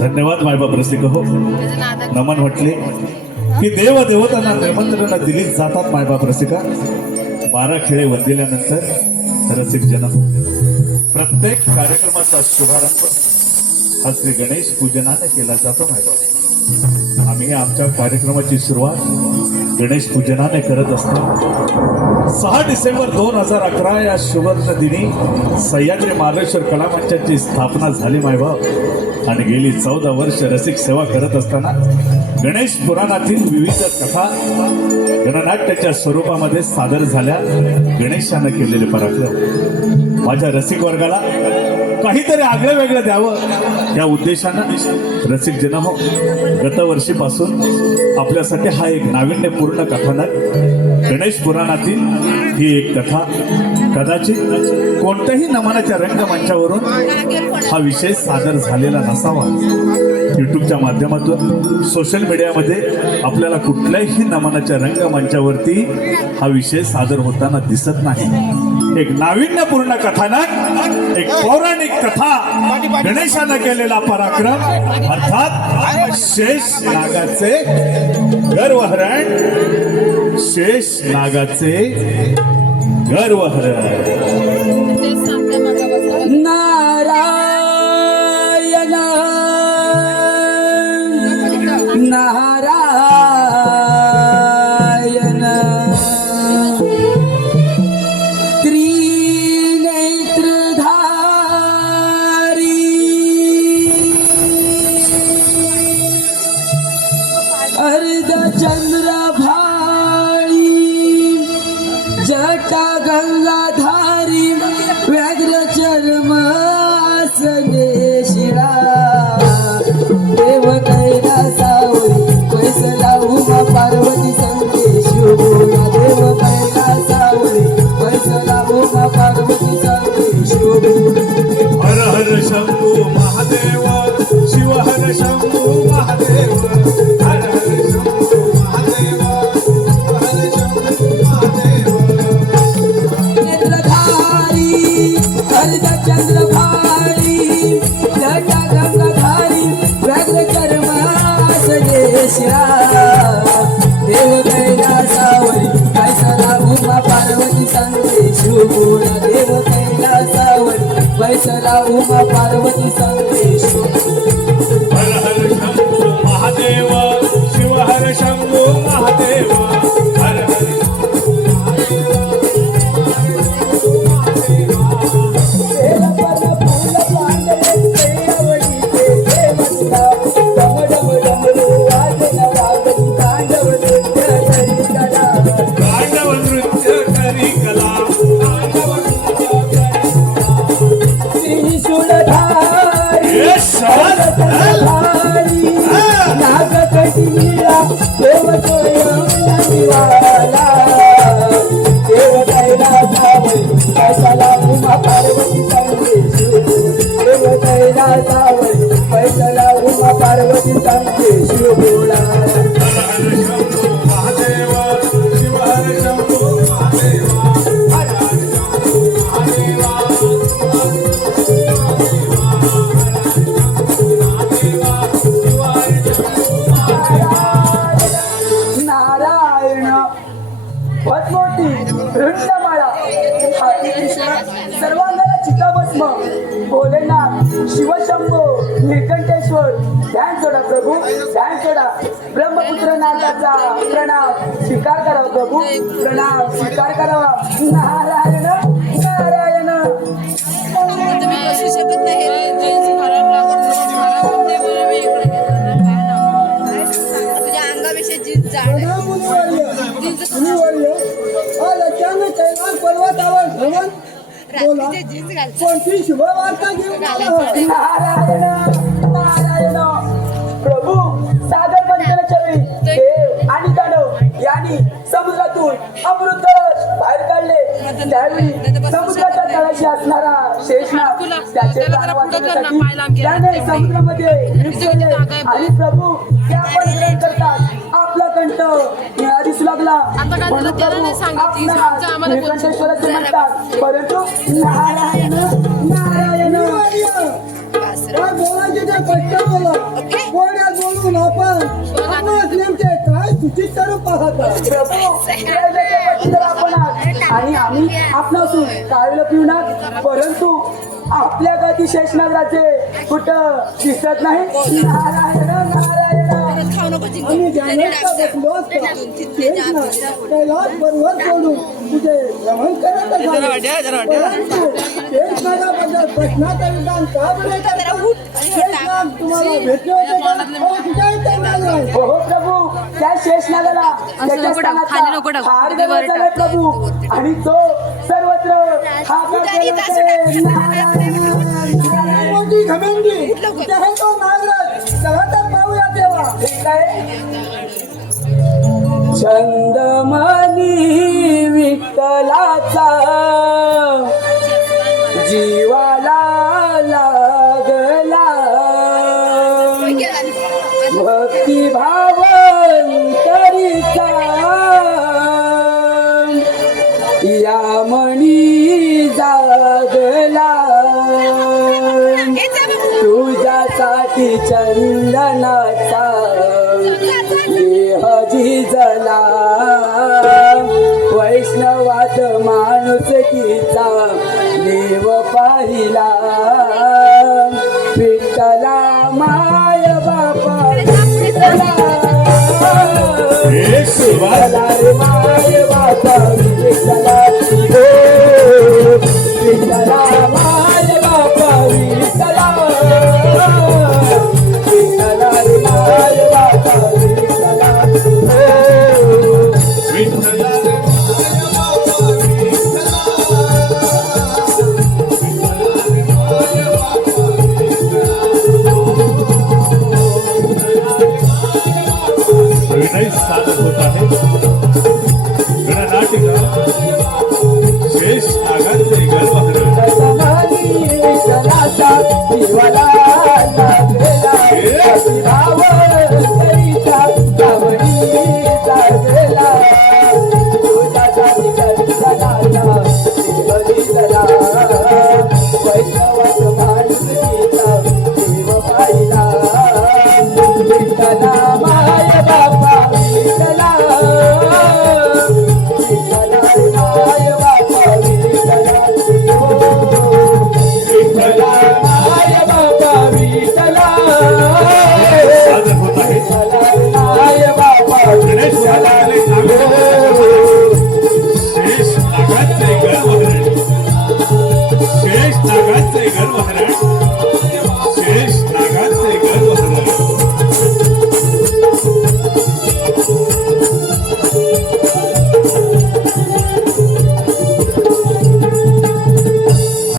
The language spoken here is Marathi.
धन्यवाद मायबाप रसिक हो. नमन म्हटले की देव देवतांना निमंत्रण दिली जातात मायबाप रसिका. 12 खेळे वंदिल्यानंतर रसिक जन प्रत्येक कार्यक्रमाचा शुभारंभ हा श्री गणेश पूजनाने केला जातो मायबाप. आम्ही आमच्या कार्यक्रमाची सुरुवात गणेश पूजनाने करत असतो. 6 डिसेंबर 2011 या सुवर्ण दिनी सह्याद्री महाबळेश्वर कला मंचाची स्थापना झाली मायबाप. आणि गेली 14 वर्ष रसिक सेवा करत असताना गणेश पुराणातील विविध कथा गणनाट्याच्या स्वरूपामध्ये सादर झाल्या. गणेशानं केलेले पराक्रम माझ्या रसिक वर्गाला काहीतरी आगळं वेगळं द्यावं या उद्देशानं रसिक जन हो गतवर्षीपासून आपल्यासाठी हा एक नाविन्यपूर्ण कथानक गणेश पुराणातील ही एक कथा कदाचित कोणत्याही नमनाच्या रंगमंचावरून हा विषय सादर झालेला नसावा. युट्यूबच्या माध्यमातून सोशल मीडियामध्ये आपल्याला कुठल्याही नमनाच्या रंगमंचावरती हा विषय सादर होताना दिसत नाही. एक नाविन्यपूर्ण कथानक, एक पौराणिक कथा गणेशानं केलेला पराक्रम अर्थात शेष नागाचे गर्वहरण. शेष नागाचे गर्वहरण. नारायण नारायण चंद्रभाळी जटा गंगाधारी व्याघ्र चर्मासने शिरा देव कैलासावरी कैसला उमा पार्वती संदेश बोला. देव कैलासावरी कैसला उमा पार्वती संदेश बोला. हर हर शंभू महादेव शिव हर शंभू महादेव. हर हर शंभू महादेव हर शंभू महादेव. नेत्रधारी हरित चंद्रभाळी जटा गंगाधारी व्याघ्र चर्मासने शिरा देव कैलासावरी कैसला उमा पार्वती संदेश बोला. देव कैलासावरी कैसला उमा पार्वती संदेश. हर हर शंभू महादेव शिव हर शंभू महादेव. हर हर तांडव नृत्य करी कला. नागकटिला देव सोयवाला देव कैलासावरी कैसला उमा पार्वती संदेश. देव कैलासावरी कैसला उमा पार्वती संदेश बोला. महादेव शिव हर शंभू महादेव. हर हर नारायण पद्मोटी रुंडमाळा सर्वांगाला चिताभस्म भोलेनाथ शिवशंभो निळकंठेश्वर. ध्यान सोडा प्रभू ध्यान सोडा. ब्रह्मपुत्र नाथाचा प्रणाम स्वीकार करावा प्रभू प्रणाम स्वीकार करावा. नारायण नारायण. तुम्ही बसू शकत नाही हे जीन्स घालायला लागत तुझ्या अंगाविषयी जीन्स जाड रात्रीचे जीन्स घालतात. कोणती शुभ वार्ता घेऊन नारायण नारायण. प्रभू सागर मंथनाच्या वेळी देव आणि दानव यांनी समुद्रातून अमृत बाहेर काढले. त्यावेळी समुद्राच्या तळाशी असणारा शेषनाग त्याचे प्राण वाचवण्यासाठी त्याने समुद्रामध्ये विसरले आणि प्रभू त्या पण ग्रहण करतात आपला कंठ दिसू लागला. म्हणून प्रभू आपला निळकंठेश्वराचे म्हणतात. परंतु नारायण नारायण काय बोलायचे ते स्पष्ट बोला. कोणाला बोलून आपण नेमके काय सूचित करू पाहता. तर आपण आहात. आणि आम्ही आपणासून काढलं पिवणार, परंतु आपल्या गाठी शेषनागराचे कुठं दिसत नाही. नारायण नारायण. खाऊ नको आम्ही ध्यानात बसलो असतो. तेच ना, कैलास पर्वत सोडून तुझे भ्रमण करत असावे. परंतु शेषनागाबद्दल प्रश्नाचं विधान का बरे करता? शेषनाग तुम्हाला भेटले होते का? हो, कुठे येते नागराज? हो हो प्रभू, त्या शेषनागाला त्याच्या स्थानाचा फार गर्व झालाय प्रभू. आणि तो सर्वत्र हा मोठी घमंडी कुठे आहे तो नागराज? चला तर पाहूया देवा. छंदमनी विठ्ठलाचा जीवाला लागला, भक्ती भावंतरीचा या मणी जागला. तुझ्यासाठी चंदनाचा देह झिजला, वैष्णवात माणुसकीचा देव पाहिला. विठ्ठला माय बापा विठ्ठला, हे सुभाष विठ्ठला रे माय बापा विठ्ठला.